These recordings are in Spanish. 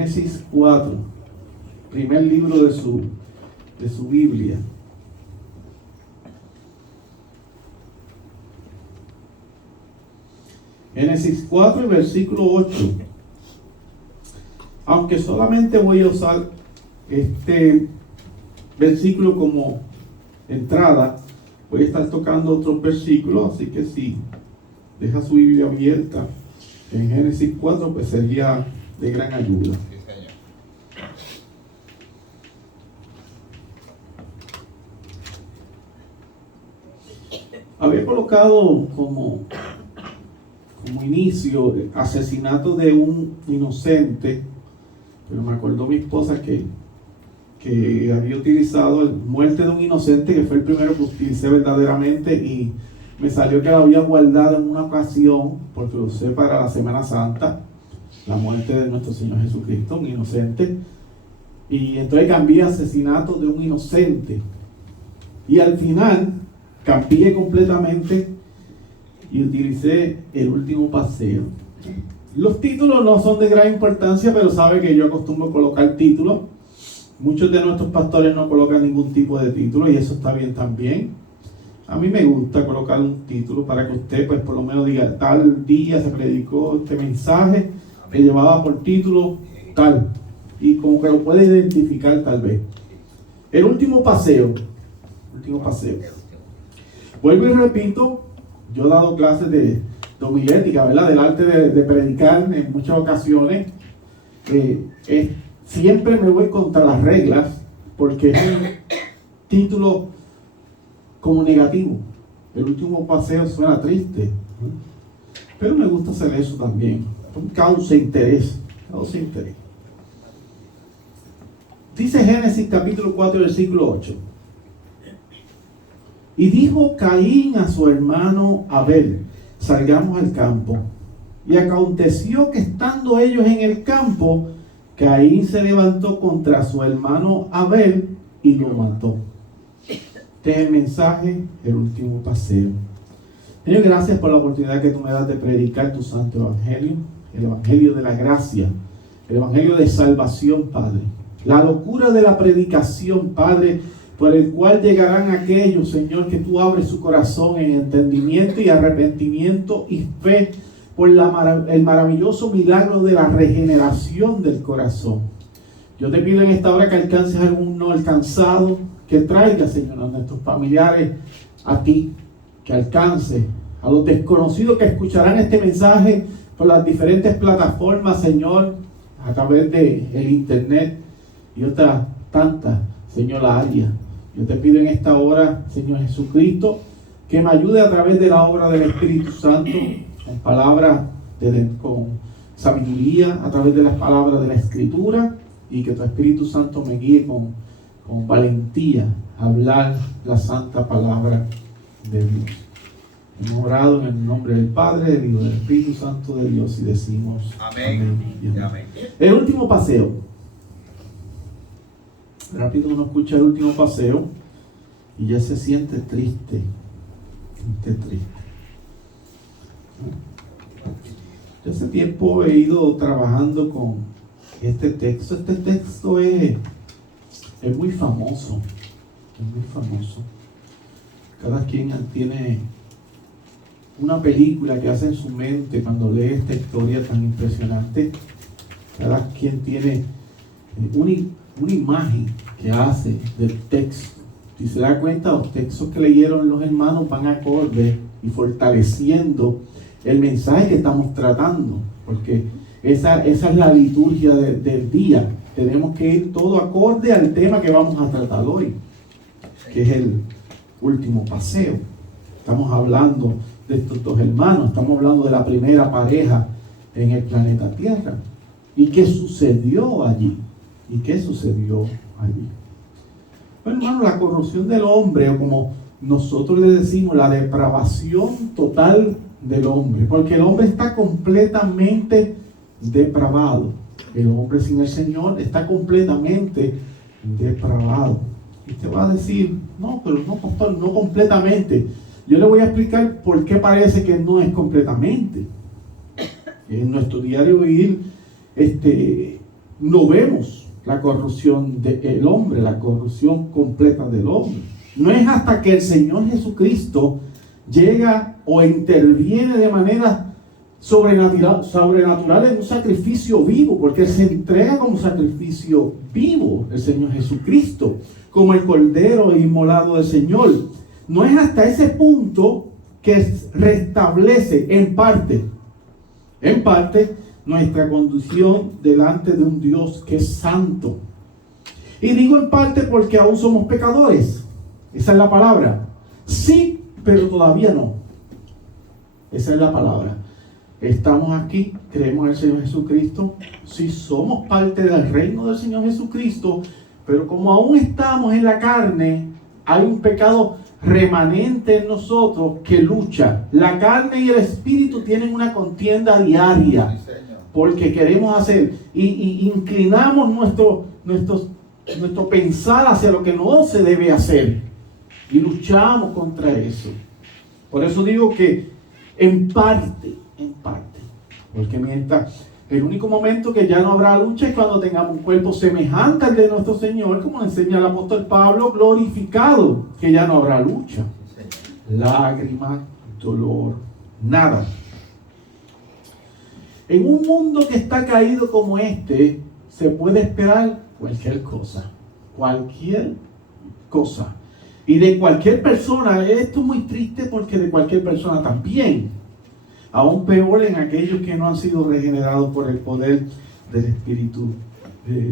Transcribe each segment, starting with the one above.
Génesis 4, primer libro de su Biblia. Génesis 4 y versículo 8. Aunque solamente voy a usar este versículo como entrada, voy a estar tocando otros versículos, así que si deja su Biblia abierta en Génesis 4, pues sería de gran ayuda. Sí, señor. Había colocado como inicio asesinato de un inocente, pero me acordó mi esposa que había utilizado muerte de un inocente, que fue el primero que utilicé verdaderamente, y me salió que lo había guardado en una ocasión, porque lo usé para la Semana Santa, la muerte de nuestro Señor Jesucristo, un inocente, y entonces cambié asesinato de un inocente, y al final cambié completamente y utilicé el último paseo. Los títulos no son de gran importancia, pero sabe que yo acostumbro colocar títulos. Muchos de nuestros pastores no colocan ningún tipo de título y eso está bien también. A mí me gusta colocar un título para que usted pues por lo menos diga: tal día se predicó este mensaje que llevaba por título tal, y como que lo puede identificar tal vez. El último paseo. Vuelvo y repito, yo he dado clases de homilética, ¿verdad? Del arte de predicar en muchas ocasiones. Siempre me voy contra las reglas porque es un título como negativo. El último paseo suena triste, pero me gusta hacer eso también. Causa interés. Dice Génesis capítulo 4 versículo 8. Y dijo Caín a su hermano Abel: salgamos al campo. Y aconteció que estando ellos en el campo, Caín se levantó contra su hermano Abel y lo mató. Este es el mensaje, el último paseo. Señor, gracias por la oportunidad que tú me das de predicar tu santo evangelio, el evangelio de la gracia, el evangelio de salvación, Padre. La locura de la predicación, Padre, por el cual llegarán aquellos, Señor, que tú abres su corazón en entendimiento y arrepentimiento y fe por el maravilloso milagro de la regeneración del corazón. Yo te pido en esta hora que alcances a algún no alcanzado, que traiga, Señor, a nuestros familiares a ti, que alcance a los desconocidos que escucharán este mensaje por las diferentes plataformas, Señor, a través del internet y otras tantas, Señor, áreas. Yo te pido en esta hora, Señor Jesucristo, que me ayude a través de la obra del Espíritu Santo, con palabras, con sabiduría, a través de las palabras de la Escritura, y que tu Espíritu Santo me guíe con valentía a hablar la santa palabra de Dios. Hemos orado en el nombre del Padre, del Hijo y del Espíritu Santo de Dios y decimos amén. Amén. El último paseo. Rápido uno escucha el último paseo y ya se siente triste. Yo hace tiempo he ido trabajando con este texto. Este texto es muy famoso. Cada quien tiene una película que hace en su mente cuando lee esta historia tan impresionante. Cada quien tiene una imagen que hace del texto. Si se da cuenta, los textos que leyeron los hermanos van acorde y fortaleciendo el mensaje que estamos tratando, porque esa es la liturgia del día. Tenemos que ir todo acorde al tema que vamos a tratar hoy, que es el último paseo. Estamos hablando de estos dos hermanos, estamos hablando de la primera pareja en el planeta Tierra. ¿Y qué sucedió allí? Bueno, hermano, la corrupción del hombre, o como nosotros le decimos, la depravación total del hombre, porque el hombre está completamente depravado. El hombre sin el Señor está completamente depravado. Y usted va a decir: no, pero no, pastor, no completamente. Yo le voy a explicar por qué parece que no es completamente. En nuestro diario vivir, no vemos la corrupción del hombre, la corrupción completa del hombre. No es hasta que el Señor Jesucristo llega o interviene de manera sobrenatural en un sacrificio vivo, porque Él se entrega como sacrificio vivo, el Señor Jesucristo, como el Cordero inmolado del Señor. No es hasta ese punto que restablece en parte, nuestra condición delante de un Dios que es santo. Y digo en parte porque aún somos pecadores. Esa es la palabra. Sí, pero todavía no. Esa es la palabra. Estamos aquí, creemos en el Señor Jesucristo. Sí, somos parte del reino del Señor Jesucristo, pero como aún estamos en la carne, hay un pecado remanente en nosotros que lucha. La carne y el espíritu tienen una contienda diaria, porque queremos hacer y inclinamos nuestro pensar hacia lo que no se debe hacer y luchamos contra eso. Por eso digo que en parte, porque mientras el único momento que ya no habrá lucha es cuando tengamos un cuerpo semejante al de nuestro Señor, como enseña el apóstol Pablo, glorificado, que ya no habrá lucha, lágrimas, dolor, nada. En un mundo que está caído como este, se puede esperar cualquier cosa. Y de cualquier persona. Esto es muy triste porque de cualquier persona también. Aún peor en aquellos que no han sido regenerados por el poder del Espíritu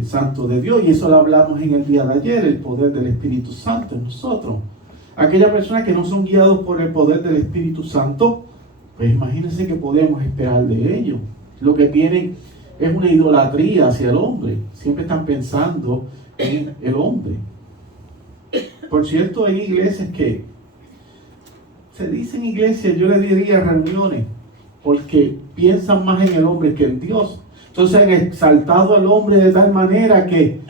Santo de Dios. Y eso lo hablamos en el día de ayer, el poder del Espíritu Santo en nosotros. Aquellas personas que no son guiados por el poder del Espíritu Santo, pues imagínense que podemos esperar de ellos. Lo que tienen es una idolatría hacia el hombre. Siempre están pensando en el hombre. Por cierto, hay iglesias que se dicen iglesias, yo le diría reuniones, porque piensan más en el hombre que en Dios. Entonces han exaltado al hombre de tal manera que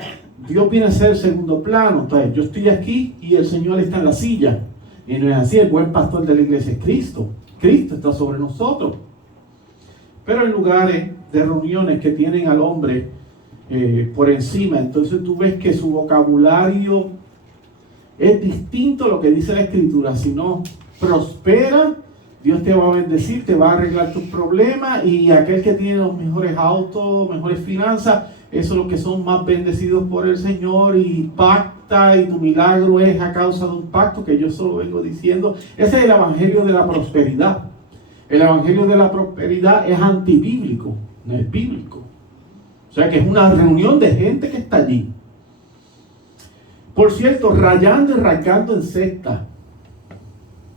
Dios viene a ser segundo plano. Entonces yo estoy aquí y el Señor está en la silla. Y no es así, el buen pastor de la iglesia es Cristo. Cristo está sobre nosotros. Pero en lugares de reuniones que tienen al hombre por encima, entonces tú ves que su vocabulario es distinto a lo que dice la Escritura. Si no prospera, Dios te va a bendecir, te va a arreglar tus problemas, y aquel que tiene los mejores autos, mejores finanzas, esos son los que son más bendecidos por el Señor, y pacta, y tu milagro es a causa de un pacto que yo solo vengo diciendo. Ese es el evangelio de la prosperidad. El evangelio de la prosperidad es antibíblico, no es bíblico. O sea que es una reunión de gente que está allí. Por cierto, rayando y rasgando en secta.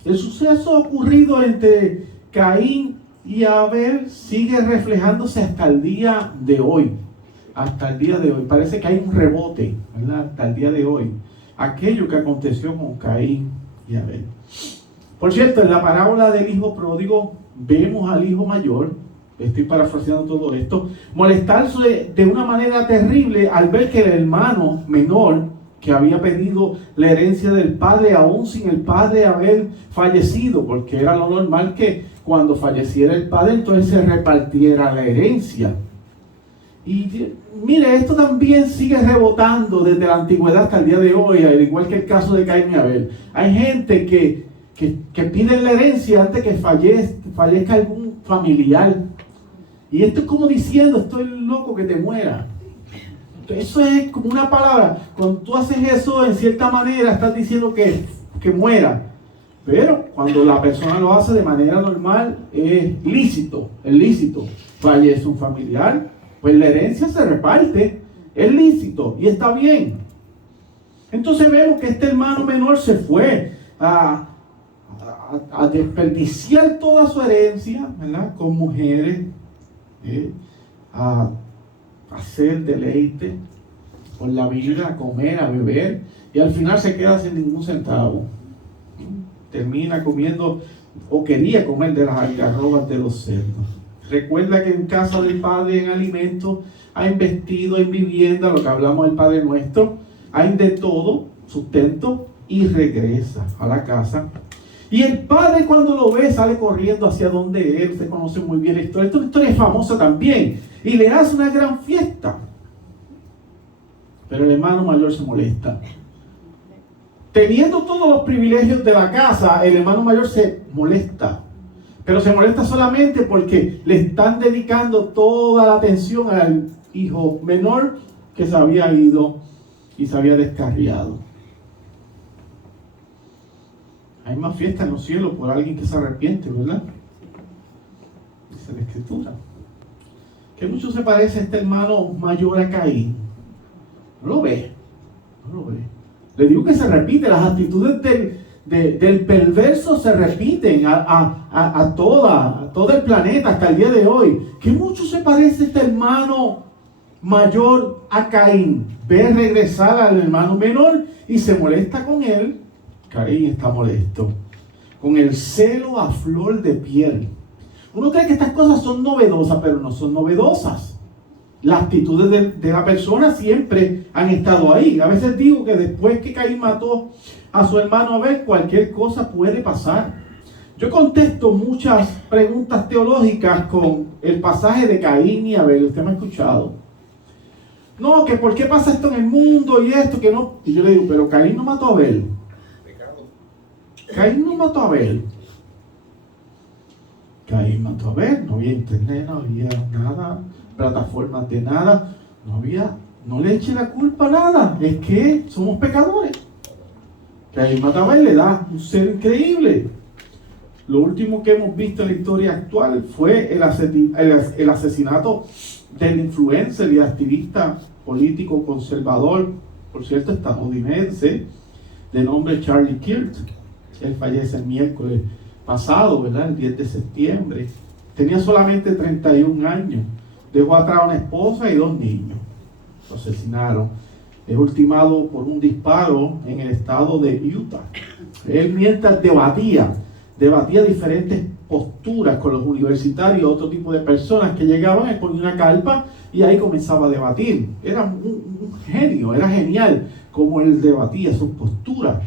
El suceso ocurrido entre Caín y Abel sigue reflejándose hasta el día de hoy. Hasta el día de hoy. Parece que hay un rebote, ¿verdad? Hasta el día de hoy. Aquello que aconteció con Caín y Abel. Por cierto, en la parábola del hijo pródigo, vemos al hijo mayor, estoy parafraseando todo esto, molestarse de una manera terrible al ver que el hermano menor, que había pedido la herencia del padre, aún sin el padre haber fallecido, porque era lo normal que cuando falleciera el padre, entonces se repartiera la herencia. Y mire, esto también sigue rebotando desde la antigüedad hasta el día de hoy, al igual que el caso de Caín y Abel. Hay gente que pide la herencia antes que fallezca algún familiar. Y esto es como diciendo, estoy loco que te muera. Eso es como una palabra. Cuando tú haces eso, en cierta manera, estás diciendo que muera. Pero cuando la persona lo hace de manera normal, es lícito. Fallece un familiar, pues la herencia se reparte. Es lícito y está bien. Entonces vemos que este hermano menor se fue a desperdiciar toda su herencia, ¿verdad? Con mujeres, a hacer deleite con la vida, a comer, a beber, y al final se queda sin ningún centavo. Termina comiendo, o quería comer, de las algarrobas de los cerdos. Recuerda que en casa del Padre, en alimentos, hay vestido, en vivienda, lo que hablamos del Padre Nuestro, hay de todo, sustento, y regresa a la casa. Y el padre, cuando lo ve, sale corriendo hacia donde él. Se conoce muy bien la historia. Esta es una historia famosa también. Y le hace una gran fiesta. Pero el hermano mayor se molesta. Teniendo todos los privilegios de la casa, el hermano mayor se molesta. Pero se molesta solamente porque le están dedicando toda la atención al hijo menor que se había ido y se había descarriado. Hay más fiesta en los cielos por alguien que se arrepiente, ¿verdad? Dice la Escritura. Que mucho se parece a este hermano mayor a Caín. No lo ve. Le digo que se repite, las actitudes del perverso se repiten a todo el planeta hasta el día de hoy. Que mucho se parece este hermano mayor a Caín. Ve regresar al hermano menor y se molesta con él. Caín está molesto. Con el celo a flor de piel. Uno cree que estas cosas son novedosas, pero no son novedosas. Las actitudes de la persona siempre han estado ahí. A veces digo que después que Caín mató a su hermano Abel, cualquier cosa puede pasar. Yo contesto muchas preguntas teológicas con el pasaje de Caín y Abel. Usted me ha escuchado. No, que por qué pasa esto en el mundo y esto, que no. Y yo le digo, pero Caín no mató a Abel. Caín no mató a Abel. Caín mató a Abel. No había internet, no había nada, plataformas de nada. No le eche la culpa a nada. Es que somos pecadores. Caín mató a Abel, le da un ser increíble. Lo último que hemos visto en la historia actual fue el asesinato del influencer y activista político conservador, por cierto estadounidense, de nombre Charlie Kirk. Él fallece el miércoles pasado, ¿verdad? El 10 de septiembre. Tenía solamente 31 años. Dejó atrás a una esposa y 2 niños. Lo asesinaron. Es ultimado por un disparo en el estado de Utah. Él mientras debatía diferentes posturas con los universitarios, otro tipo de personas que llegaban, él ponía una carpa y ahí comenzaba a debatir. Era un genio, era genial como él debatía sus posturas.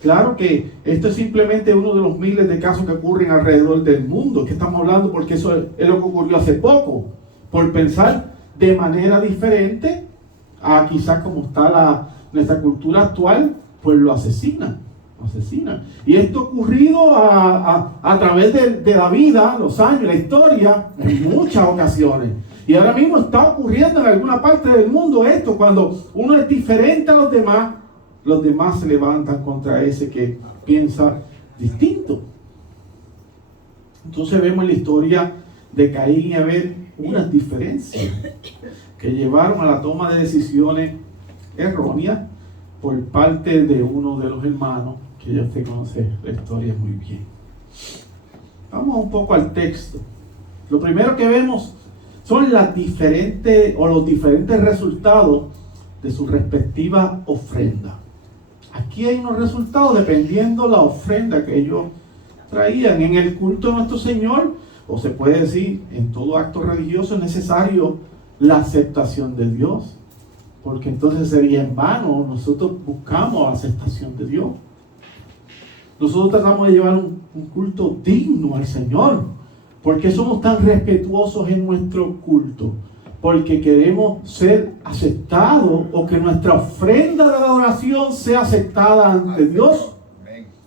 Claro que esto es simplemente uno de los miles de casos que ocurren alrededor del mundo. Que estamos hablando porque eso es lo que ocurrió hace poco. Por pensar de manera diferente a quizás como está nuestra cultura actual, pues lo asesinan. Y esto ha ocurrido a través de la vida, los años, la historia, en muchas ocasiones. Y ahora mismo está ocurriendo en alguna parte del mundo esto, cuando uno es diferente a los demás se levantan contra ese que piensa distinto. Entonces vemos en la historia de Caín y Abel unas diferencias que llevaron a la toma de decisiones erróneas por parte de uno de los hermanos, que ya usted conoce la historia muy bien. Vamos un poco al texto. Lo primero que vemos son los diferentes resultados de su respectiva ofrenda. Aquí hay unos resultados dependiendo la ofrenda que ellos traían. En el culto de nuestro Señor, o se puede decir, en todo acto religioso es necesario la aceptación de Dios, porque entonces sería en vano. Nosotros buscamos la aceptación de Dios. Nosotros tratamos de llevar un culto digno al Señor. ¿Por qué somos tan respetuosos en nuestro culto? Porque queremos ser aceptados, o que nuestra ofrenda de adoración sea aceptada ante Dios.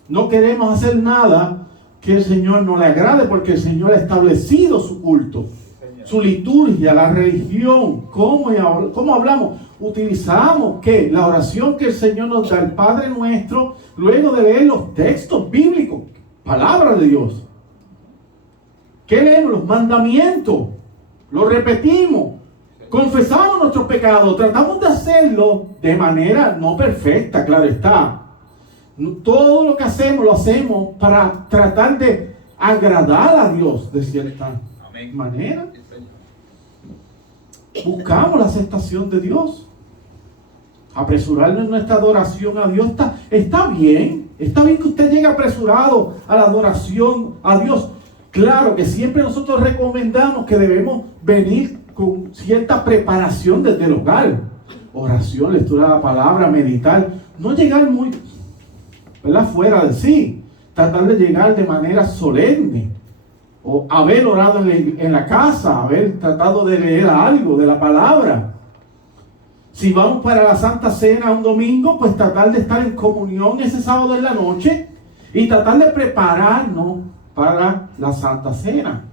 No queremos hacer nada que el Señor no le agrade, porque el Señor ha establecido su culto, su liturgia, la religión. ¿Cómo hablamos? Utilizamos ¿qué? La oración que el Señor nos da, el Padre nuestro, luego de leer los textos bíblicos, palabra de Dios. ¿Qué leemos? Los mandamientos. Los repetimos. Confesamos nuestros pecados. Tratamos de hacerlo de manera no perfecta, claro está. Todo lo que hacemos, lo hacemos para tratar de agradar a Dios de cierta manera. Buscamos la aceptación de Dios. Apresurarnos en nuestra adoración a Dios está bien. Está bien que usted llegue apresurado a la adoración a Dios. Claro que siempre nosotros recomendamos que debemos venir con cierta preparación desde el hogar. Oración, lectura de la palabra, meditar. No llegar muy, ¿verdad?, fuera de sí. Tratar de llegar de manera solemne. O haber orado en la casa, haber tratado de leer algo de la palabra. Si vamos para la Santa Cena un domingo, pues tratar de estar en comunión ese sábado en la noche y tratar de prepararnos para la Santa Cena.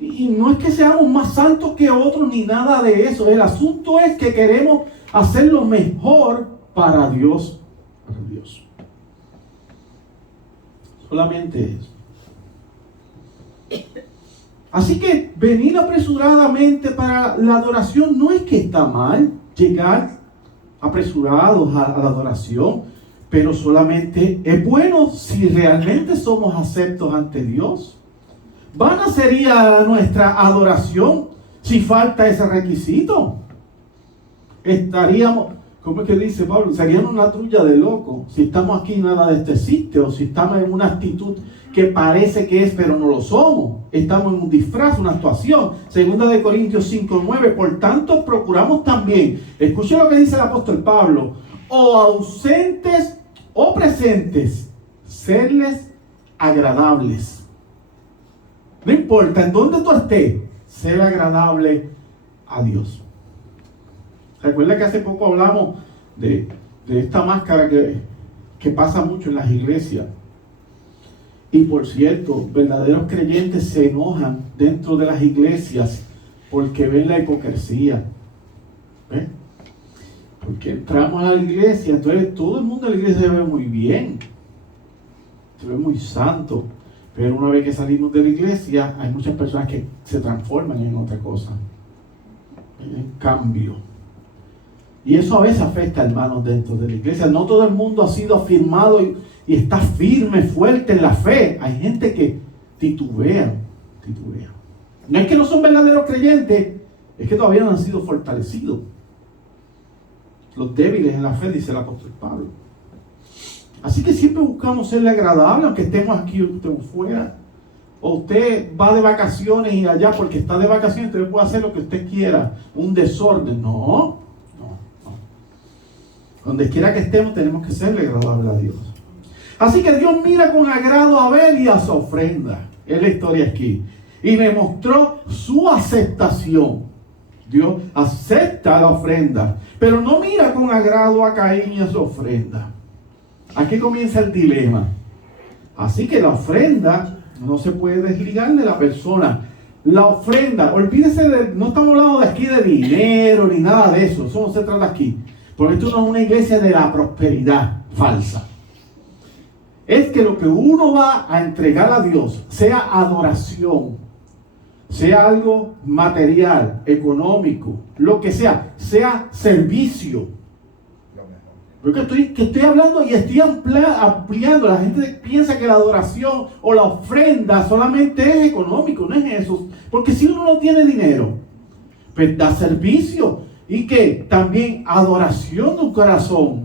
Y no es que seamos más santos que otros ni nada de eso. El asunto es que queremos hacer lo mejor para Dios. Para Dios. Solamente eso. Así que venir apresuradamente para la adoración no es que está mal llegar apresurados a la adoración, pero solamente es bueno si realmente somos aceptos ante Dios. Vana sería nuestra adoración si falta ese requisito. Estaríamos, ¿cómo es que dice Pablo? Seríamos una trulla de locos si estamos aquí y nada de esto existe, o si estamos en una actitud que parece que es, pero no lo somos. Estamos en un disfraz, una actuación. Segunda de Corintios 5:9. Por tanto, procuramos también, escuchen lo que dice el apóstol Pablo, o ausentes o presentes, serles agradables. No importa en dónde tú estés, ser agradable a Dios. Recuerda que hace poco hablamos de esta máscara que pasa mucho en las iglesias. Y por cierto, verdaderos creyentes se enojan dentro de las iglesias porque ven la hipocresía. ¿Ven? Porque entramos a la iglesia, entonces todo el mundo en la iglesia se ve muy bien, se ve muy santo. Pero una vez que salimos de la iglesia, hay muchas personas que se transforman en otra cosa. En cambio. Y eso a veces afecta a hermanos dentro de la iglesia. No todo el mundo ha sido afirmado y está firme, fuerte en la fe. Hay gente que titubea. No es que no son verdaderos creyentes, es que todavía no han sido fortalecidos. Los débiles en la fe, dice el apóstol Pablo. Así que siempre buscamos serle agradable, aunque estemos aquí o estemos fuera. O usted va de vacaciones y allá porque está de vacaciones, usted puede hacer lo que usted quiera. Un desorden. No. Donde quiera que estemos, tenemos que serle agradable a Dios. Así que Dios mira con agrado a Abel y a su ofrenda. Es la historia aquí. Y le mostró su aceptación. Dios acepta la ofrenda, pero no mira con agrado a Caín y a su ofrenda. Aquí comienza el dilema. Así que la ofrenda no se puede desligar de la persona. La ofrenda, olvídese no estamos hablando de aquí de dinero ni nada de eso. Eso no se trata aquí. Porque esto no es una iglesia de la prosperidad falsa. Es que lo que uno va a entregar a Dios, sea adoración, sea algo material, económico, lo que sea servicio. Porque estoy hablando y estoy ampliando. La gente piensa que la adoración o la ofrenda solamente es económico, no es eso. Porque si uno no tiene dinero, pues da servicio. Y que también adoración de un corazón.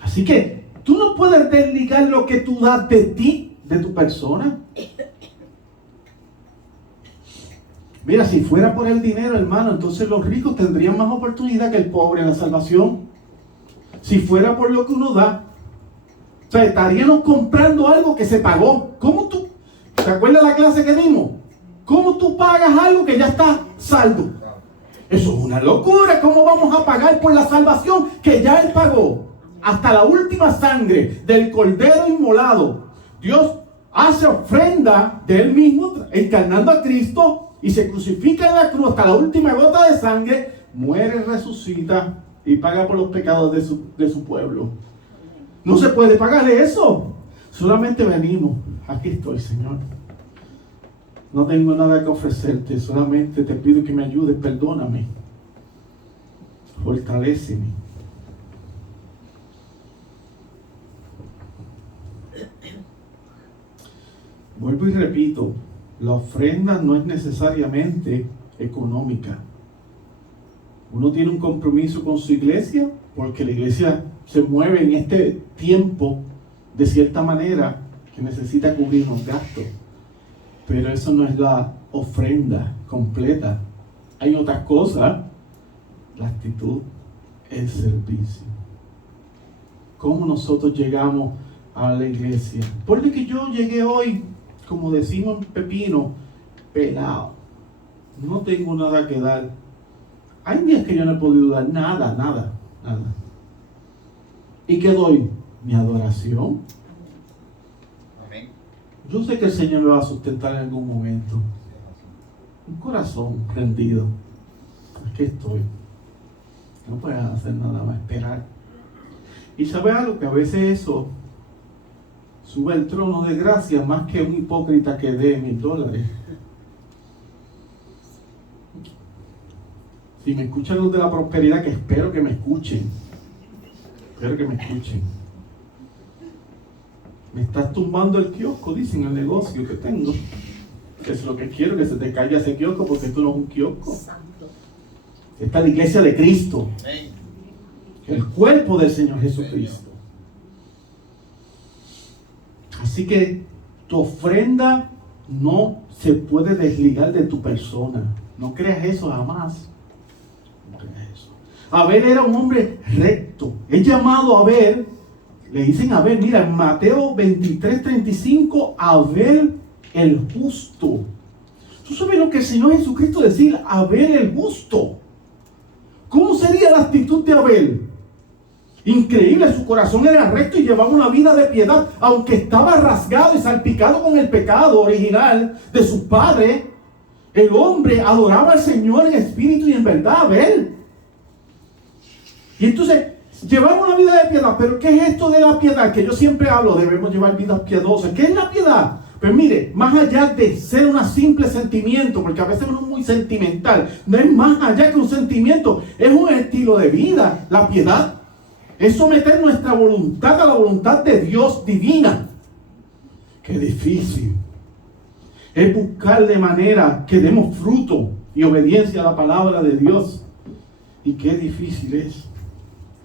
Así que tú no puedes desligar lo que tú das de ti, de tu persona. Mira, si fuera por el dinero, hermano, entonces los ricos tendrían más oportunidad que el pobre en la salvación. Si fuera por lo que uno da, o sea, estaríamos comprando algo que se pagó. ¿Cómo tú? ¿Te acuerdas la clase que dimos? ¿Cómo tú pagas algo que ya está saldo? Eso es una locura. ¿Cómo vamos a pagar por la salvación que ya Él pagó? Hasta la última sangre del cordero inmolado. Dios hace ofrenda de Él mismo, encarnando a Cristo, y se crucifica en la cruz hasta la última gota de sangre, muere, resucita y paga por los pecados de su pueblo. No se puede pagar eso. Solamente venimos. Aquí estoy, Señor. No tengo nada que ofrecerte, solamente te pido que me ayudes, perdóname, fortaléceme. Vuelvo y repito, la ofrenda no es necesariamente económica. Uno tiene un compromiso con su iglesia, porque la iglesia se mueve en este tiempo de cierta manera que necesita cubrir unos gastos. Pero eso no es la ofrenda completa. Hay otras cosas. La actitud, el servicio. ¿Cómo nosotros llegamos a la iglesia? Porque que yo llegué hoy, como decimos en Pepino, pelado. no tengo nada que dar. Hay días que yo no he podido dar nada. ¿Y qué doy? Mi adoración. Amén. Yo sé que el Señor me va a sustentar en algún momento. Un corazón rendido. Aquí estoy. No puedes hacer nada más, esperar. Y ¿sabes algo? Que a veces eso sube al trono de gracia más que un hipócrita que dé $1,000. Si me escuchan los de la prosperidad, que espero que me escuchen. Espero que me escuchen. Me estás tumbando el kiosco, dicen, el negocio que tengo. Que es lo que quiero, que se te caiga ese kiosco, porque esto no es un kiosco. Esta es la iglesia de Cristo. El cuerpo del Señor Jesucristo. Así que tu ofrenda no se puede desligar de tu persona. No creas eso jamás. No creas eso. Abel era un hombre recto. Es llamado Abel. Le dicen Abel, mira, en Mateo 23:35, Abel el justo. ¿Tú sabes lo que el Señor Jesucristo decía? Abel el justo. ¿Cómo sería la actitud de Abel? Increíble, su corazón era recto y llevaba una vida de piedad, aunque estaba rasgado y salpicado con el pecado original de sus padres. El hombre adoraba al Señor en espíritu y en verdad, Abel. Y entonces llevaba una vida de piedad. Pero ¿qué es esto de la piedad? Que yo siempre hablo, debemos llevar vidas piadosas. ¿Qué es la piedad? Pues mire, más allá de ser un simple sentimiento, porque a veces uno es muy sentimental, no es más allá que un sentimiento, es un estilo de vida. La piedad es someter nuestra voluntad a la voluntad de Dios divina. Qué difícil. Es buscar de manera que demos fruto y obediencia a la palabra de Dios. Y qué difícil es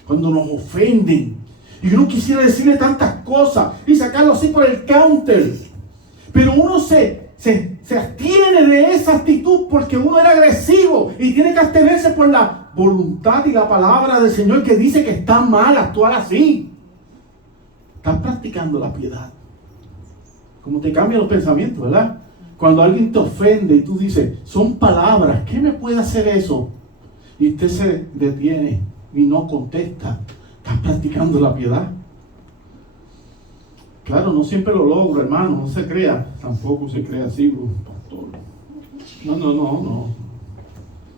cuando nos ofenden. Y uno quisiera decirle tantas cosas y sacarlo así por el counter. Pero uno se abstiene de esa actitud porque uno era agresivo y tiene que abstenerse por la voluntad y la palabra del Señor que dice que está mal actuar así. Estás practicando la piedad. Como te cambian los pensamientos, ¿verdad? Cuando alguien te ofende y tú dices, son palabras, ¿qué me puede hacer eso? Y usted se detiene y no contesta. Estás practicando la piedad. Claro, no siempre lo logro, hermano, no se crea. Tampoco se crea así, pastor.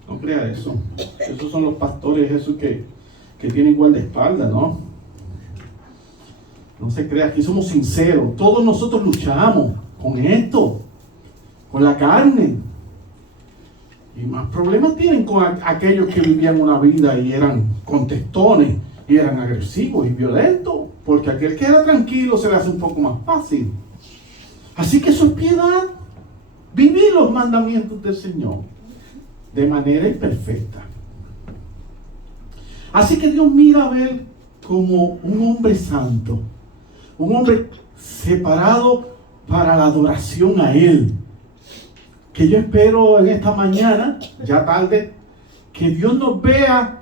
No crea eso. Esos son los pastores, esos que tienen guardaespaldas, ¿no? No se crea, aquí somos sinceros. Todos nosotros luchamos con esto, con la carne. Y más problemas tienen con aquellos que vivían una vida y eran contestones, y eran agresivos y violentos. Porque aquel que era tranquilo se le hace un poco más fácil. Así que eso es piedad. Vivir los mandamientos del Señor de manera imperfecta. Así que Dios mira a Abel como un hombre santo. Un hombre separado para la adoración a Él. Que yo espero en esta mañana, ya tarde, que Dios nos vea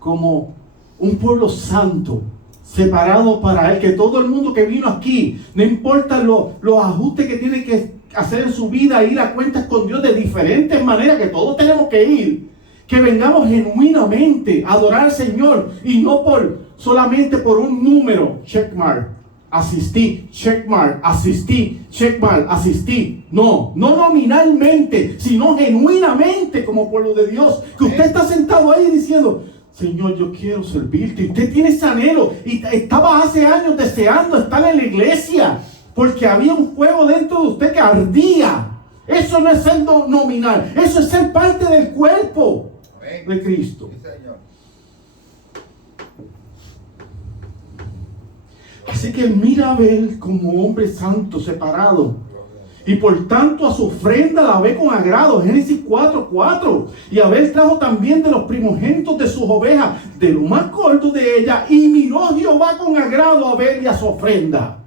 como un pueblo santo, separado para Él, que todo el mundo que vino aquí, no importa los ajustes que tiene que hacer en su vida, ir a cuentas con Dios de diferentes maneras, que todos tenemos que ir, que vengamos genuinamente a adorar al Señor y no solamente por un número, checkmark, asistí, checkmark, asistí, checkmark, asistí. No nominalmente, sino genuinamente como pueblo de Dios, que usted está sentado ahí diciendo, Señor, yo quiero servirte. Y usted tiene ese anhelo. Y estaba hace años deseando estar en la iglesia. Porque había un fuego dentro de usted que ardía. Eso no es ser nominal. Eso es ser parte del cuerpo de Cristo. Así que mira a Abel como hombre santo, separado. Y por tanto a su ofrenda la ve con agrado. Génesis 4:4. Y Abel trajo también de los primogénitos de sus ovejas, de lo más corto de ella. Y miró Jehová con agrado a Abel y a su ofrenda.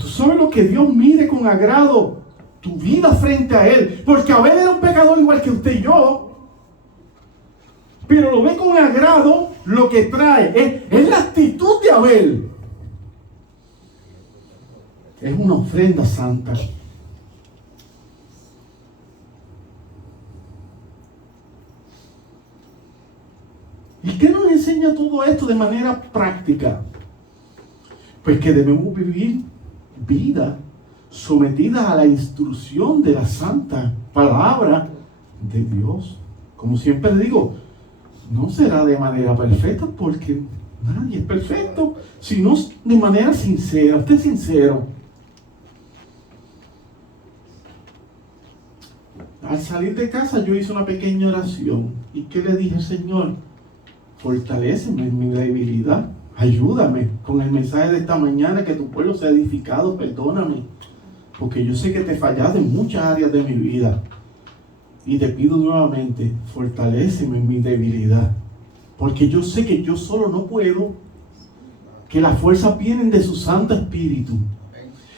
Tú sabes lo que Dios mide con agrado. Tu vida frente a Él. Porque Abel era un pecador igual que usted y yo. Pero lo ve con agrado. Lo que trae es la actitud de Abel. es una ofrenda santa. ¿Y qué nos enseña todo esto de manera práctica? Pues que debemos vivir vida sometida a la instrucción de la santa palabra de Dios. Como siempre digo, no será de manera perfecta porque nadie es perfecto, sino de manera sincera. Usted es sincero. Al salir de casa yo hice una pequeña oración. ¿Y qué le dije al Señor? Fortaléceme en mi debilidad. Ayúdame con el mensaje de esta mañana, que tu pueblo sea edificado. Perdóname, porque yo sé que te he fallado en muchas áreas de mi vida. Y te pido nuevamente, fortaléceme en mi debilidad. Porque yo sé que yo solo no puedo, que las fuerzas vienen de su Santo Espíritu.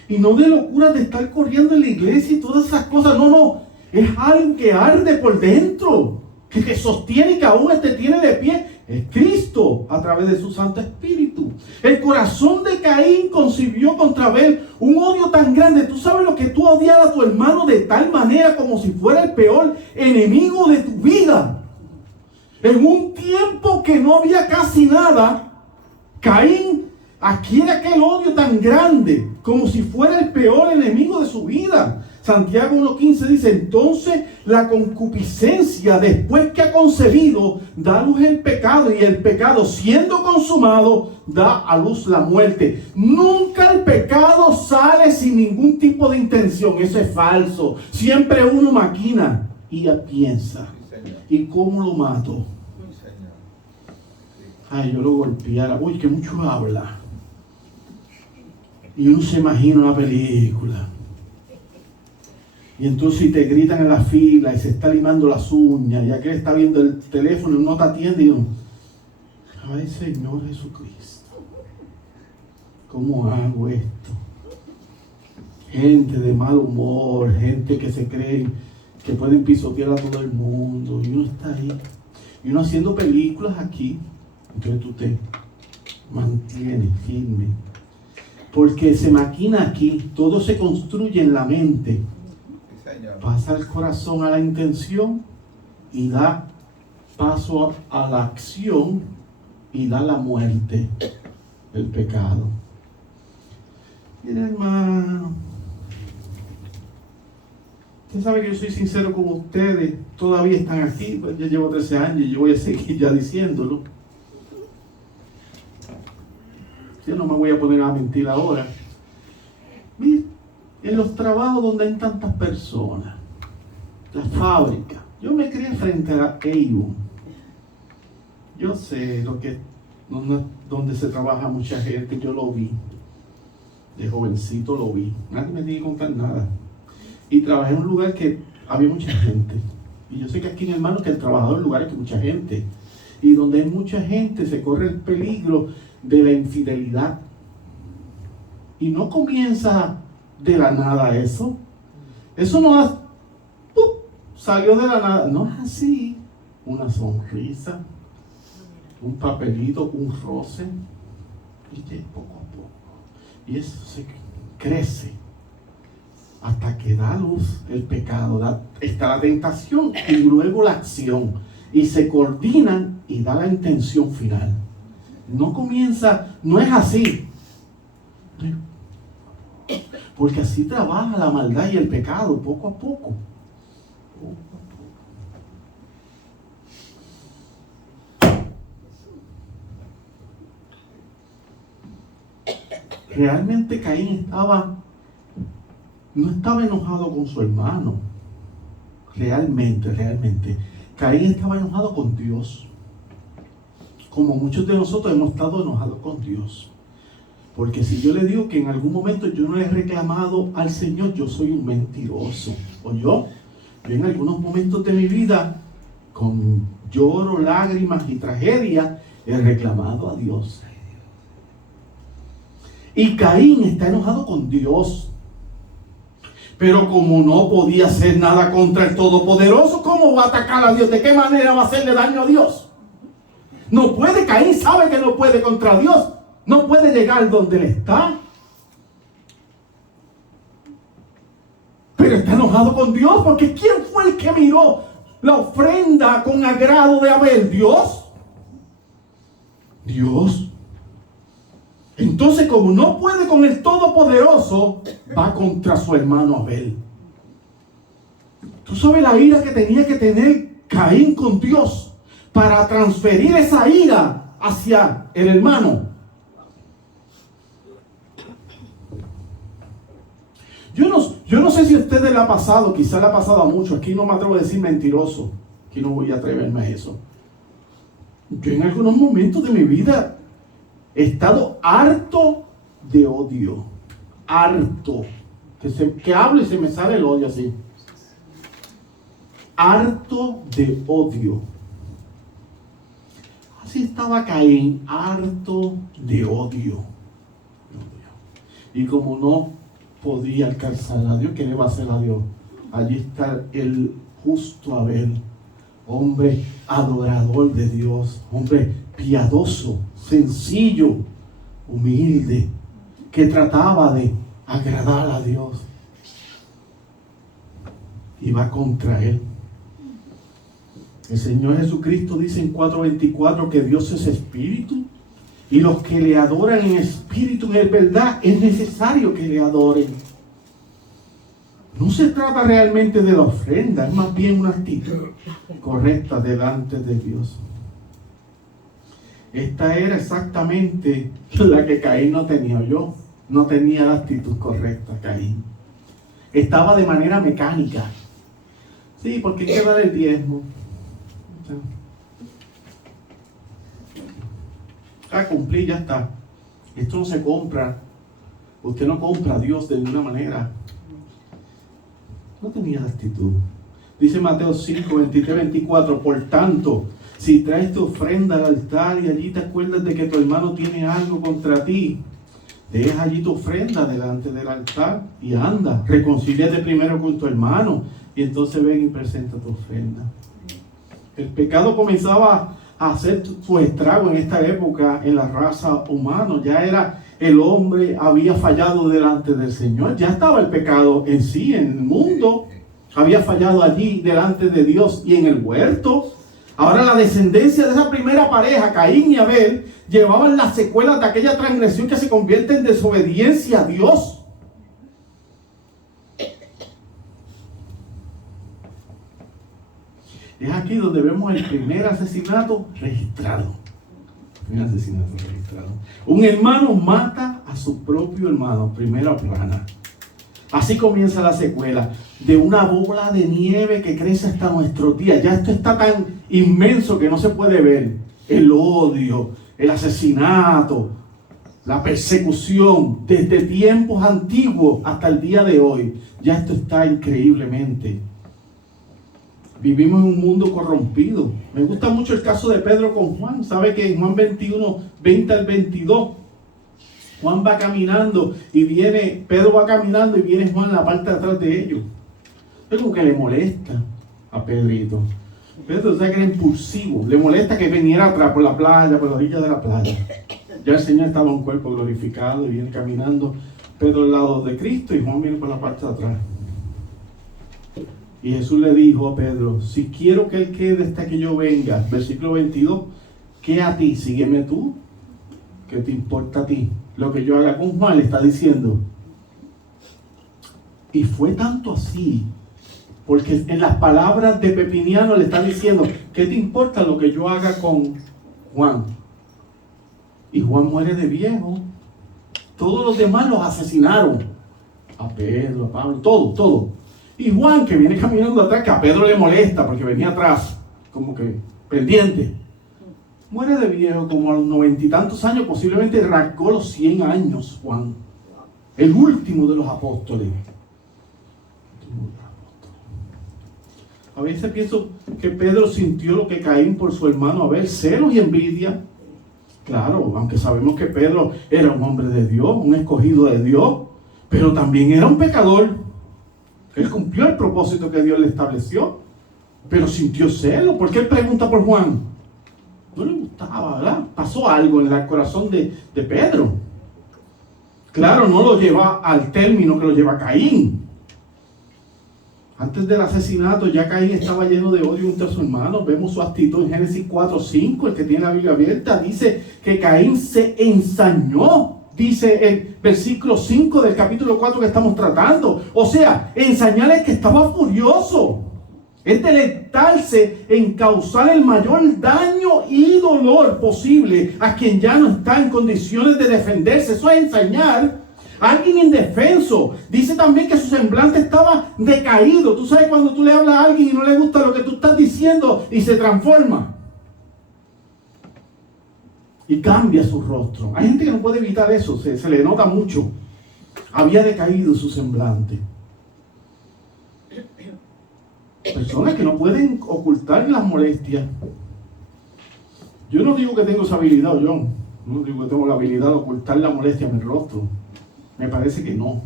Y no de locura de estar corriendo en la iglesia y todas esas cosas. No. Es algo que arde por dentro, que te sostiene y que aún te tiene de pie. Es Cristo a través de su Santo Espíritu. El corazón de Caín concibió contra Abel un odio tan grande. Tú sabes lo que tú odias a tu hermano de tal manera como si fuera el peor enemigo de tu vida. En un tiempo que no había casi nada, Caín adquiere aquel odio tan grande como si fuera el peor enemigo de su vida. Santiago 1:15 dice: entonces la concupiscencia, después que ha concebido, da a luz el pecado, y el pecado, siendo consumado, da a luz la muerte. Nunca el pecado sale sin ningún tipo de intención. Eso es falso. Siempre uno maquina y piensa: ¿y cómo lo mato? Ay, yo lo golpeara. Uy, que mucho habla. Y uno se imagina una película. Y entonces te gritan en la fila y se está limando las uñas, y aquel está viendo el teléfono y no te atiende, y uno: ay, Señor Jesucristo, ¿cómo hago esto? Gente de mal humor, gente que se creen que pueden pisotear a todo el mundo, y uno está ahí, y uno haciendo películas aquí. Entonces tú te mantienes firme, porque se maquina aquí, todo se construye en la mente. Pasa el corazón a la intención y da paso a la acción y da la muerte, el pecado. Mira, hermano, usted sabe que yo soy sincero con ustedes. Todavía están aquí, pues yo llevo 13 años y yo voy a seguir ya diciéndolo. Yo no me voy a poner a mentir ahora. Mira, en los trabajos donde hay tantas personas, la fábrica. Yo me crié frente a Avon. Yo sé lo que donde se trabaja mucha gente. Yo lo vi. De jovencito lo vi. Nadie me tiene que contar nada. Y trabajé en un lugar que había mucha gente. Y yo sé que aquí, mi hermano, que el trabajador en lugares que mucha gente. Y donde hay mucha gente se corre el peligro de la infidelidad. Y no comienza de la nada eso. Eso no salió de la nada. No es así. Una sonrisa, un papelito, un roce, y poco a poco. Y eso se crece hasta que da luz el pecado. Está la tentación y luego la acción. Y se coordinan y da la intención final. No comienza, no es así. Porque así trabaja la maldad y el pecado, poco a poco. Realmente Caín no estaba enojado con su hermano. Realmente. Caín estaba enojado con Dios. Como muchos de nosotros hemos estado enojados con Dios. Porque si yo le digo que en algún momento yo no le he reclamado al Señor, yo soy un mentiroso. O yo en algunos momentos de mi vida, con lloro, lágrimas y tragedia, he reclamado a Dios. Y Caín está enojado con Dios. Pero como no podía hacer nada contra el Todopoderoso, ¿cómo va a atacar a Dios? ¿De qué manera va a hacerle daño a Dios? No puede. Caín sabe que no puede contra Dios. No puede llegar donde él está. enojado con Dios, porque ¿quién fue el que miró la ofrenda con agrado de Abel? ¿Dios? Dios. Entonces, como no puede con el Todopoderoso, va contra su hermano Abel. Tú sabes la ira que tenía que tener Caín con Dios para transferir esa ira hacia el hermano. Yo no sé si a ustedes le ha pasado, quizá le ha pasado a muchos. Aquí no me atrevo a decir mentiroso. Aquí no voy a atreverme a eso. Yo en algunos momentos de mi vida he estado harto de odio. Harto. Que hablo y se me sale el odio así. Harto de odio. Así estaba Caín, harto de odio. Y como no podía alcanzar a Dios, ¿qué le va a hacer a Dios? Allí está el justo Abel, hombre adorador de Dios, hombre piadoso, sencillo, humilde, que trataba de agradar a Dios. Y va contra él. El Señor Jesucristo dice en 4:24 que Dios es espíritu. Y los que le adoran en espíritu y en verdad, es necesario que le adoren. No se trata realmente de la ofrenda, es más bien una actitud correcta delante de Dios. Esta era exactamente la que Caín no tenía. Yo no tenía la actitud correcta, Caín. Estaba de manera mecánica. Sí, porque hay que dar el diezmo. Cumplir, ya está. Esto no se compra. Usted no compra a Dios de ninguna manera. No tenía actitud. Dice Mateo 5, 23, 24. Por tanto, si traes tu ofrenda al altar y allí te acuerdas de que tu hermano tiene algo contra ti, deja allí tu ofrenda delante del altar y anda, reconcíliate primero con tu hermano y entonces ven y presenta tu ofrenda. El pecado comenzaba a hacer su estrago en esta época en la raza humana. Ya era, el hombre había fallado delante del Señor. Ya estaba el pecado en sí, en el mundo. Había fallado allí delante de Dios y en el huerto. Ahora la descendencia de esa primera pareja, Caín y Abel, llevaban las secuelas de aquella transgresión que se convierte en desobediencia a Dios. Es aquí donde vemos el primer asesinato registrado. Un hermano mata a su propio hermano, primera plana. Así comienza la secuela de una bola de nieve que crece hasta nuestros días. Ya esto está tan inmenso que no se puede ver. El odio, el asesinato, la persecución, desde tiempos antiguos hasta el día de hoy. Ya esto está increíblemente. Vivimos en un mundo corrompido. Me gusta mucho el caso de Pedro con Juan. ¿Sabe que en Juan 21, 20 al 22, Juan va caminando y viene, Pedro va caminando y viene Juan en la parte de atrás de ellos? Es como que le molesta a Pedrito. Pedro, ¿sabe que era impulsivo? Le molesta que viniera atrás por la playa, por la orilla de la playa. Ya el Señor estaba en un cuerpo glorificado y viene caminando Pedro al lado de Cristo y Juan viene por la parte de atrás. Y Jesús le dijo a Pedro, si quiero que él quede hasta que yo venga, versículo 22, ¿qué a ti? Sígueme tú. ¿Qué te importa a ti? Lo que yo haga con Juan, le está diciendo. Y fue tanto así, porque en las palabras de Pepiniano le está diciendo, ¿qué te importa lo que yo haga con Juan? Y Juan muere de viejo. Todos los demás los asesinaron. A Pedro, a Pablo, todo. Y Juan, que viene caminando atrás, que a Pedro le molesta porque venía atrás, como que pendiente. Muere de viejo, como a los 90 y tantos años, posiblemente rasgó los 100 años, Juan. El último de los apóstoles. A veces pienso que Pedro sintió lo que Caín por su hermano Abel, celos y envidia. Claro, aunque sabemos que Pedro era un hombre de Dios, un escogido de Dios, pero también era un pecador. Él cumplió el propósito que Dios le estableció, pero sintió celo. ¿Por qué él pregunta por Juan? No le gustaba, ¿verdad? Pasó algo en el corazón de Pedro. Claro, no lo lleva al término que lo lleva Caín. Antes del asesinato, ya Caín estaba lleno de odio contra su hermano. Vemos su actitud en Génesis 4:5. El que tiene la Biblia abierta dice que Caín se ensañó. Dice el versículo 5 del capítulo 4 que estamos tratando. O sea, ensañar es que estaba furioso. Es deleitarse en causar el mayor daño y dolor posible a quien ya no está en condiciones de defenderse. Eso es ensañar. Alguien indefenso. Dice también que su semblante estaba decaído. Tú sabes cuando tú le hablas a alguien y no le gusta lo que tú estás diciendo y se transforma y cambia su rostro. Hay gente que no puede evitar eso, se le nota mucho. Había decaído su semblante. Personas que no pueden ocultar las molestias. Yo no digo que tengo esa habilidad, yo no digo que tengo la habilidad de ocultar la molestia en el rostro. Me parece que no.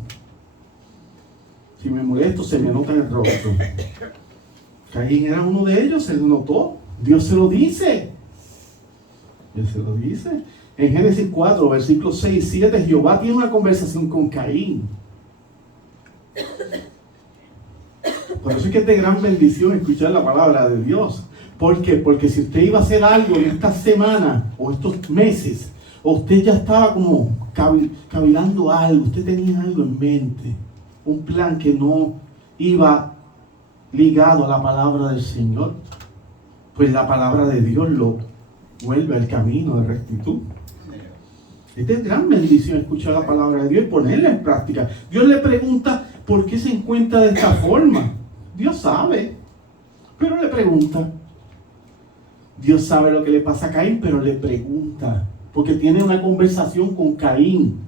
Si me molesto, se me nota en el rostro. Caín era uno de ellos, se le notó. Dios se lo dice. Dios se lo dice. En Génesis 4, versículos 6 y 7, Jehová tiene una conversación con Caín. Por eso es que es de gran bendición escuchar la palabra de Dios. ¿Por qué? Porque si usted iba a hacer algo en esta semana o estos meses, o usted ya estaba como cavilando algo, usted tenía algo en mente, un plan que no iba ligado a la palabra del Señor, pues la palabra de Dios lo vuelve al camino de rectitud. Es de gran bendición escuchar la palabra de Dios y ponerla en práctica. Dios le pregunta por qué se encuentra de esta forma. Dios sabe, pero le pregunta. Dios sabe lo que le pasa a Caín, pero le pregunta. Porque tiene una conversación con Caín.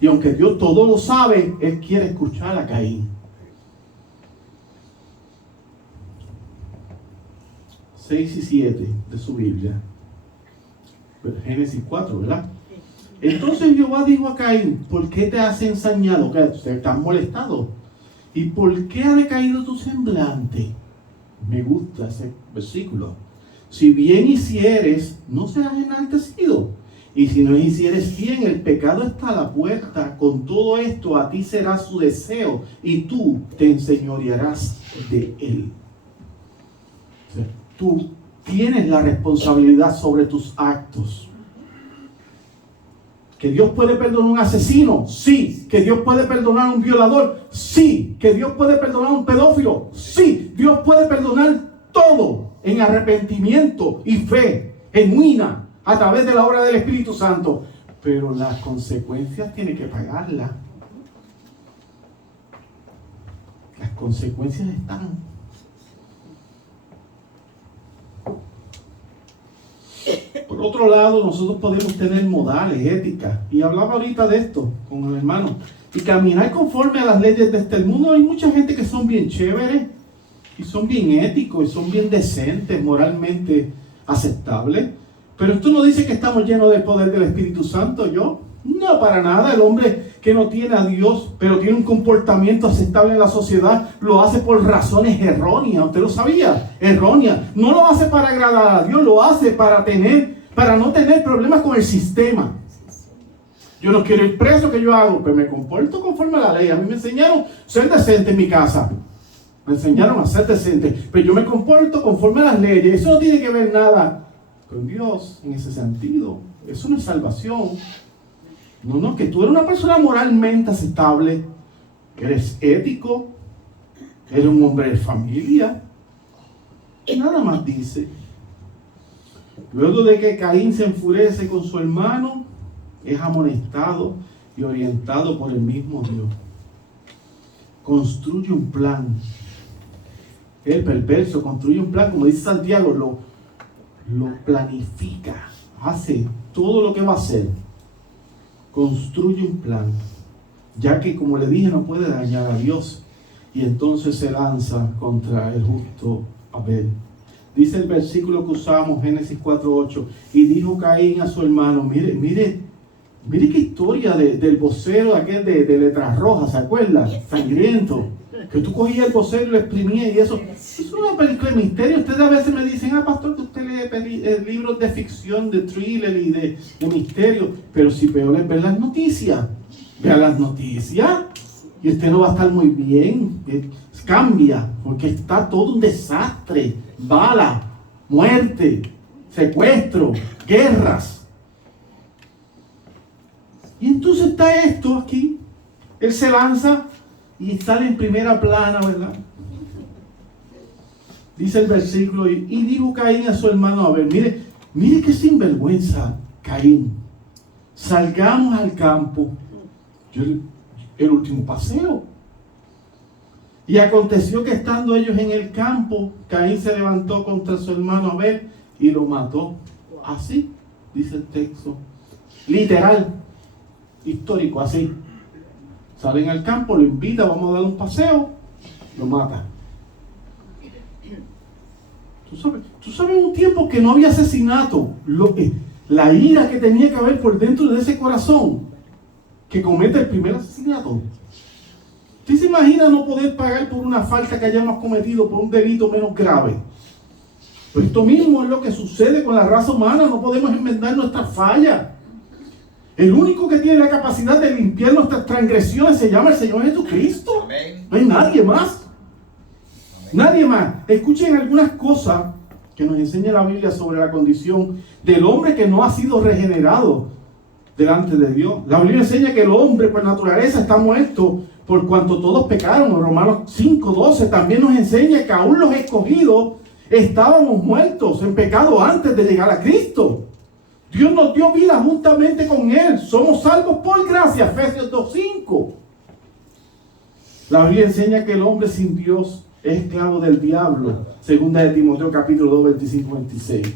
Y aunque Dios todo lo sabe, Él quiere escuchar a Caín. 6 y 7 de su Biblia. Génesis 4, ¿verdad? Entonces Jehová dijo a Caín: ¿por qué te has ensañado? ¿Te estás molestado? ¿Y por qué ha decaído tu semblante? Me gusta ese versículo. Si bien hicieres, no serás enaltecido. Y si no hicieres bien, el pecado está a la puerta. Con todo esto, a ti será su deseo, y tú te enseñorearás de él. O sea, tú tienes la responsabilidad sobre tus actos. ¿Que Dios puede perdonar a un asesino? Sí. ¿Que Dios puede perdonar a un violador? Sí. ¿Que Dios puede perdonar a un pedófilo? Sí. Dios puede perdonar todo en arrepentimiento y fe genuina a través de la obra del Espíritu Santo. Pero las consecuencias tiene que pagarlas. Las consecuencias están. Por otro lado, nosotros podemos tener modales, éticas. Y hablaba ahorita de esto con el hermano. Y caminar conforme a las leyes de este mundo. Hay mucha gente que son bien chéveres. Y son bien éticos. Y son bien decentes, moralmente aceptables. Pero esto no dice que estamos llenos del poder del Espíritu Santo, ¿yo? No, para nada. El hombre que no tiene a Dios, pero tiene un comportamiento aceptable en la sociedad, lo hace por razones erróneas. ¿Usted lo sabía? Erróneas. No lo hace para agradar a Dios, lo hace para no tener problemas con el sistema. Yo no quiero ir preso, ¿qué yo hago? Pues me comporto conforme a la ley. A mí me enseñaron a ser decente en mi casa. Me enseñaron a ser decente. Pero yo me comporto conforme a las leyes. Eso no tiene que ver nada con Dios en ese sentido. Eso no es salvación. No, que tú eres una persona moralmente aceptable, que eres ético, que eres un hombre de familia. Y nada más dice. Luego de que Caín se enfurece con su hermano, es amonestado y orientado por el mismo Dios. Construye un plan. El perverso construye un plan, como dice Santiago, lo planifica, hace todo lo que va a hacer. Construye un plan, ya que, como le dije, no puede dañar a Dios, y entonces se lanza contra el justo Abel. Dice el versículo que usamos, Génesis 4:8, y dijo Caín a su hermano: mire qué historia del vocero aquel de letras rojas, ¿se acuerda? Sangriento, que tú cogías el vocero y lo exprimías y eso. Es una película de misterio. Ustedes a veces me dicen: pastor, que usted lee libros de ficción, de thriller y de misterio. Pero si peor es ver las noticias. Vea las noticias. Y usted no va a estar muy bien. Cambia, porque está todo un desastre. Bala, muerte, secuestro, guerras. Y entonces está esto aquí. Él se lanza y sale en primera plana, ¿verdad? Dice el versículo, y dijo Caín a su hermano Abel, mire qué sinvergüenza, Caín. Salgamos al campo. El último paseo. Y aconteció que estando ellos en el campo, Caín se levantó contra su hermano Abel y lo mató. Así, dice el texto. Literal, histórico, así. Salen al campo, lo invita, vamos a dar un paseo, lo mata. Tú sabes un tiempo que no había asesinato, la ira que tenía que haber por dentro de ese corazón que comete el primer asesinato. ¿Usted se imagina no poder pagar por una falta que hayamos cometido, por un delito menos grave? Pues esto mismo es lo que sucede con la raza humana, no podemos enmendar nuestras fallas. El único que tiene la capacidad de limpiar nuestras transgresiones se llama el Señor Jesucristo. Amén. No hay nadie más. Amén. Nadie más. Escuchen algunas cosas que nos enseña la Biblia sobre la condición del hombre que no ha sido regenerado delante de Dios. La Biblia enseña que el hombre por naturaleza está muerto por cuanto todos pecaron. Romanos 5:12 también nos enseña que aún los escogidos estábamos muertos en pecado antes de llegar a Cristo. Dios nos dio vida juntamente con Él. Somos salvos por gracia. Efesios 2:5. La Biblia enseña que el hombre sin Dios es esclavo del diablo. Segunda de Timoteo capítulo 2, 25-26.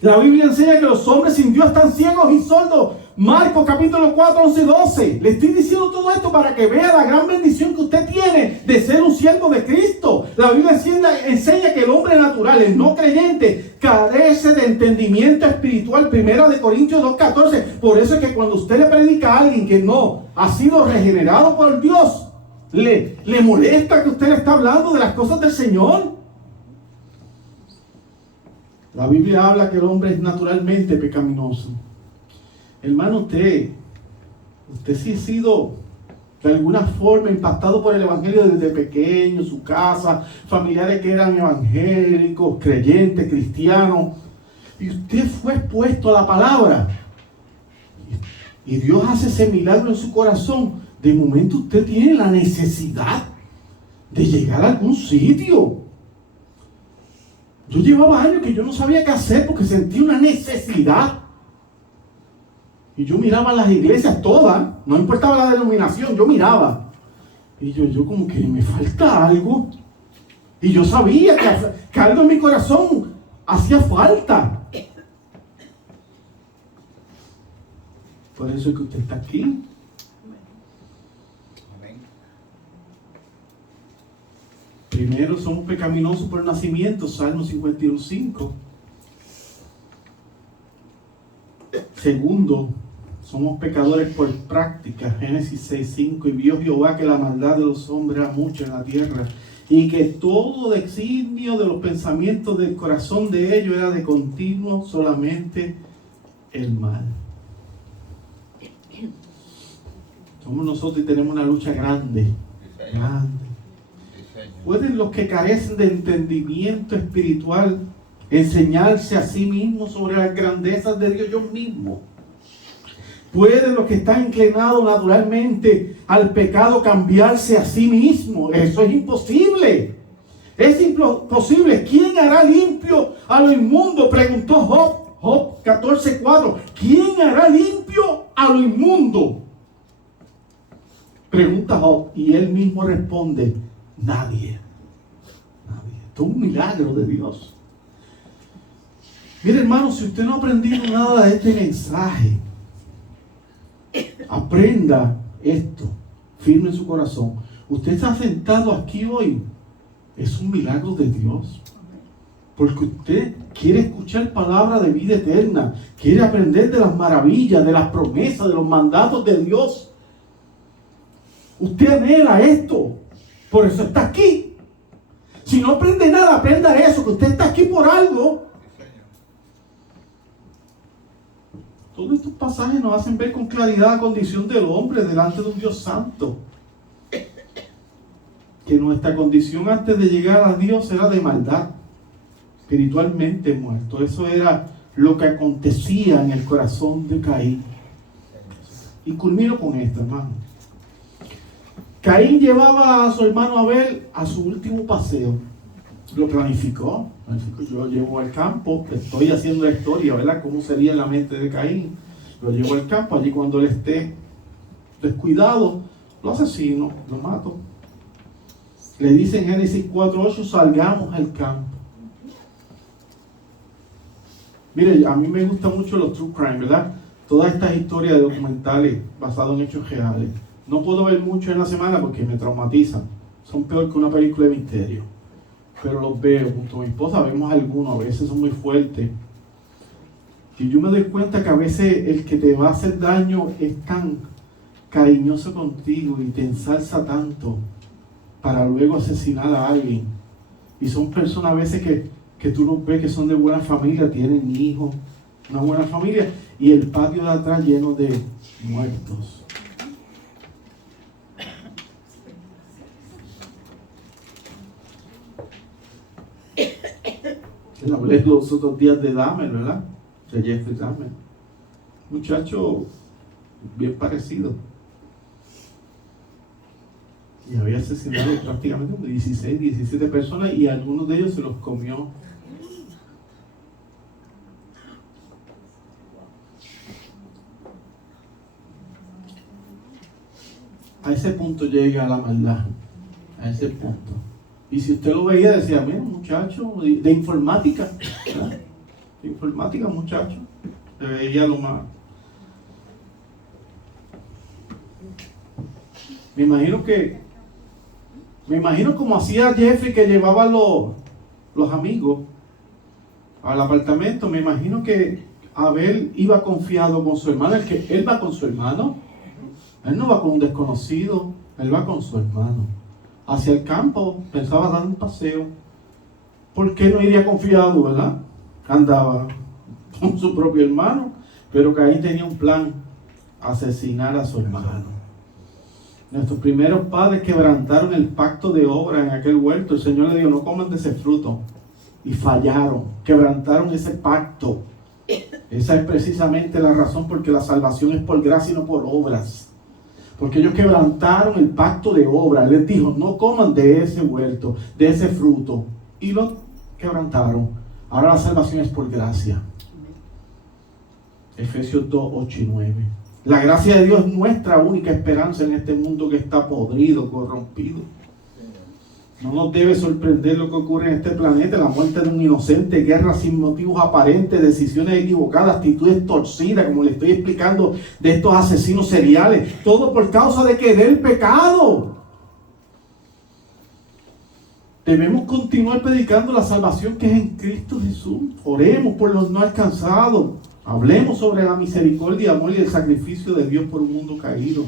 La Biblia enseña que los hombres sin Dios están ciegos y sordos. Marcos capítulo 4, 11 y 12. Le estoy diciendo todo esto para que vea la gran bendición que usted tiene de ser un siervo de Cristo. La Biblia enseña que el hombre natural, el no creyente, carece de entendimiento espiritual. Primera de Corintios 2:14. Por eso es que cuando usted le predica a alguien que no ha sido regenerado por Dios, le molesta que usted le está hablando de las cosas del Señor. La Biblia habla que el hombre es naturalmente pecaminoso. Hermano, usted sí ha sido de alguna forma impactado por el Evangelio desde pequeño, su casa, familiares que eran evangélicos, creyentes, cristianos, y usted fue expuesto a la palabra, y Dios hace ese milagro en su corazón. De momento usted tiene la necesidad de llegar a algún sitio. Yo llevaba años que yo no sabía qué hacer porque sentí una necesidad. Y yo miraba las iglesias todas, no importaba la denominación, yo miraba. Y yo como que me falta algo. Y yo sabía que algo en mi corazón hacía falta. Por eso es que usted está aquí. Amén. Primero, somos pecaminosos por nacimiento, Salmo 51:5. Segundo, somos pecadores por práctica, Génesis 6:5. Y vio Jehová que la maldad de los hombres era mucha en la tierra, y que todo designio de los pensamientos del corazón de ellos era de continuo solamente el mal. Somos nosotros y tenemos una lucha grande. ¿Pueden los que carecen de entendimiento espiritual enseñarse a sí mismos sobre las grandezas de Dios ellos mismos? ¿Pueden los que están inclinados naturalmente al pecado cambiarse a sí mismos? Eso es imposible. Es imposible. ¿Quién hará limpio a lo inmundo? Preguntó Job 14:4. ¿Quién hará limpio a lo inmundo? Pregunta Job, y él mismo responde: nadie. Esto es un milagro de Dios. Mire, hermano, si usted no ha aprendido nada de este mensaje, aprenda esto, firme en su corazón. Usted está sentado aquí hoy, es un milagro de Dios, porque usted quiere escuchar palabra de vida eterna, quiere aprender de las maravillas, de las promesas, de los mandatos de Dios. Usted anhela esto, por eso está aquí. Si no aprende nada, aprenda eso, que usted está aquí por algo. Todos estos pasajes nos hacen ver con claridad la condición del hombre delante de un Dios santo. Que nuestra condición antes de llegar a Dios era de maldad, espiritualmente muerto. Eso era lo que acontecía en el corazón de Caín. Y culmino con esto, hermano. Caín llevaba a su hermano Abel a su último paseo. Lo planificó. Yo lo llevo al campo, estoy haciendo la historia, ¿verdad? ¿Cómo sería en la mente de Caín? Lo llevo al campo, allí cuando él esté descuidado, lo asesino, lo mato. Le dice en Génesis 4:8, salgamos al campo. Mire, a mí me gustan mucho los true crime, ¿verdad? Todas estas historias de documentales basados en hechos reales. No puedo ver mucho en la semana porque me traumatizan. Son peor que una película de misterio. Pero los veo junto a mi esposa, vemos algunos, a veces son muy fuertes. Y yo me doy cuenta que a veces el que te va a hacer daño es tan cariñoso contigo y te ensalza tanto para luego asesinar a alguien. Y son personas a veces que tú los ves que son de buena familia, tienen hijos, una buena familia, y el patio de atrás lleno de muertos. Hablé los otros días de Dahmer, ¿verdad? De Jeffrey Dahmer. Muchacho bien parecido. Y había asesinado prácticamente 16, 17 personas y algunos de ellos se los comió. A ese punto llega la maldad. A ese punto. Y si usted lo veía, decía, mira, muchacho, de informática, ¿verdad? De informática, muchacho. Se veía lo más. Me imagino como hacía Jeffrey, que llevaba los amigos al apartamento. Me imagino que Abel iba confiado con su hermano. Él va con su hermano. Él no va con un desconocido. Él va con su hermano. Hacia el campo, pensaba dar un paseo. ¿Por qué no iría confiado, verdad? Andaba con su propio hermano, pero Caín tenía un plan: asesinar a su hermano. Nuestros primeros padres quebrantaron el pacto de obra en aquel huerto. El Señor le dijo, no coman de ese fruto. Y fallaron, quebrantaron ese pacto. Esa es precisamente la razón porque la salvación es por gracia y no por obras. Porque ellos quebrantaron el pacto de obra. Él les dijo, no coman de ese huerto, de ese fruto. Y lo quebrantaron. Ahora la salvación es por gracia. Efesios 2, 8 y 9. La gracia de Dios es nuestra única esperanza en este mundo que está podrido, corrompido. No nos debe sorprender lo que ocurre en este planeta: la muerte de un inocente, guerras sin motivos aparentes, decisiones equivocadas, actitudes torcidas, como le estoy explicando, de estos asesinos seriales. Todo por causa de querer pecado. Debemos continuar predicando la salvación que es en Cristo Jesús. Oremos por los no alcanzados. Hablemos sobre la misericordia, amor y el sacrificio de Dios por un mundo caído.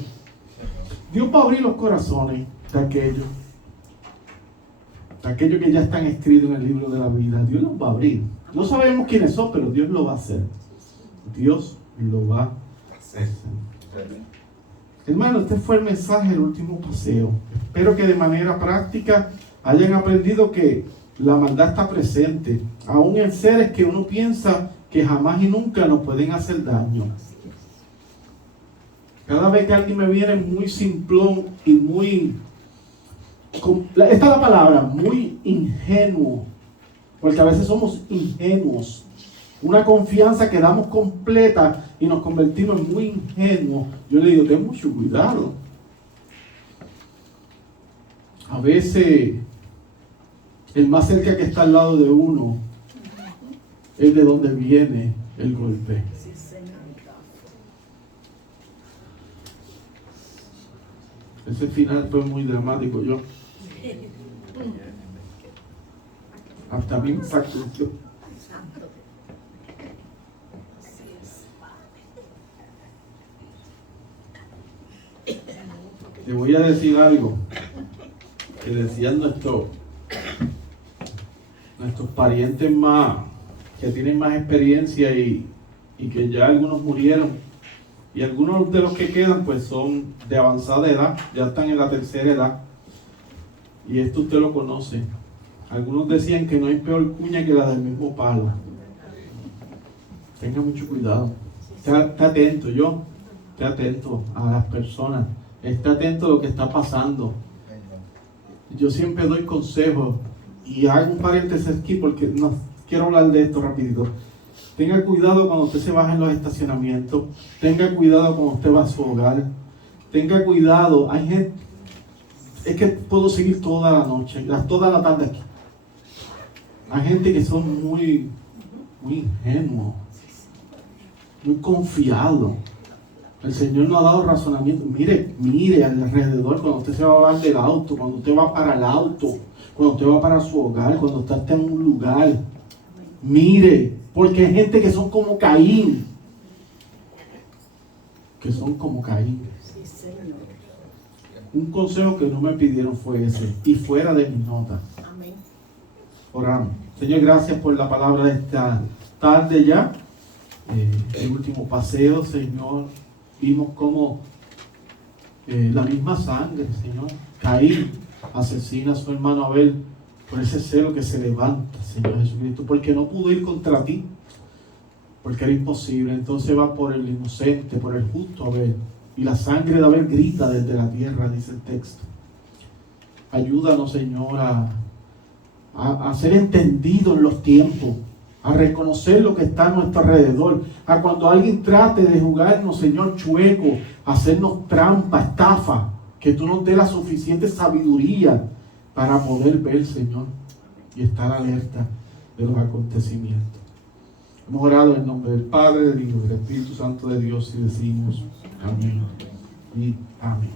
Dios va a abrir los corazones de aquellos que ya están escritos en el libro de la vida. Dios los va a abrir. No sabemos quiénes son, pero Dios lo va a hacer. Dios lo va a hacer. Hermano, este fue el mensaje del último paseo. Espero que de manera práctica hayan aprendido que la maldad está presente, aún en seres que uno piensa que jamás y nunca nos pueden hacer daño. Cada vez que alguien me viene muy simplón y muy... esta es la palabra, muy ingenuo, porque a veces somos ingenuos, una confianza que damos completa y nos convertimos en muy ingenuos. Yo le digo, ten mucho cuidado. A veces el más cerca que está al lado de uno es de donde viene el golpe. Ese final fue muy dramático. Yo hasta a mí me sacudió. Te voy a decir algo que decían nuestros parientes más, que tienen más experiencia y y que ya algunos murieron. Y algunos de los que quedan pues son de avanzada edad, ya están en la tercera edad. Y esto usted lo conoce. Algunos decían que no hay peor cuña que la del mismo palo. Tenga mucho cuidado. Esté atento, esté atento a las personas. Esté atento a lo que está pasando. Yo siempre doy consejos y hago un paréntesis aquí porque no quiero hablar de esto rapidito. Tenga cuidado cuando usted se baja en los estacionamientos. Tenga cuidado cuando usted va a su hogar. Tenga cuidado. Hay gente, es que puedo seguir toda la noche, toda la tarde aquí. Hay gente que son muy ingenuos, muy confiados. El Señor nos ha dado razonamiento. Mire alrededor cuando usted se va a bajar del auto, cuando usted va para el auto, cuando usted va para su hogar, cuando usted está en un lugar. Mire, porque hay gente que son como Caín. Que son como Caín. Un consejo que no me pidieron fue ese, y fuera de mis notas. Amén. Oramos. Señor, gracias por la palabra de esta tarde ya. El último paseo, Señor. Vimos como la misma sangre, Señor. Caín asesina a su hermano Abel por ese celo que se levanta, Señor Jesucristo, porque no pudo ir contra ti, porque era imposible. Entonces va por el inocente, por el justo Abel. Y la sangre de Abel grita desde la tierra, dice el texto. Ayúdanos, Señor, a ser entendidos en los tiempos, a reconocer lo que está a nuestro alrededor, a cuando alguien trate de jugarnos, Señor, chueco, hacernos trampa, estafa, que tú nos dé la suficiente sabiduría para poder ver, Señor, y estar alerta de los acontecimientos. Hemos orado en nombre del Padre, del Hijo y del Espíritu Santo de Dios y decimos amén y amén.